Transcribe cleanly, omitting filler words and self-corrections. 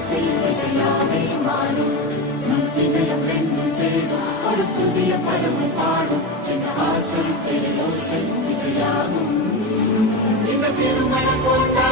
ஓசை இசையாவே மாறும். நம் இதயம் ரெண்டும் சேரும் ஒரு புதிய பறவை பாடும். இந்த ஆசை ஓசை இசையாகும். இந்த திருமண கொண்டாட்டம்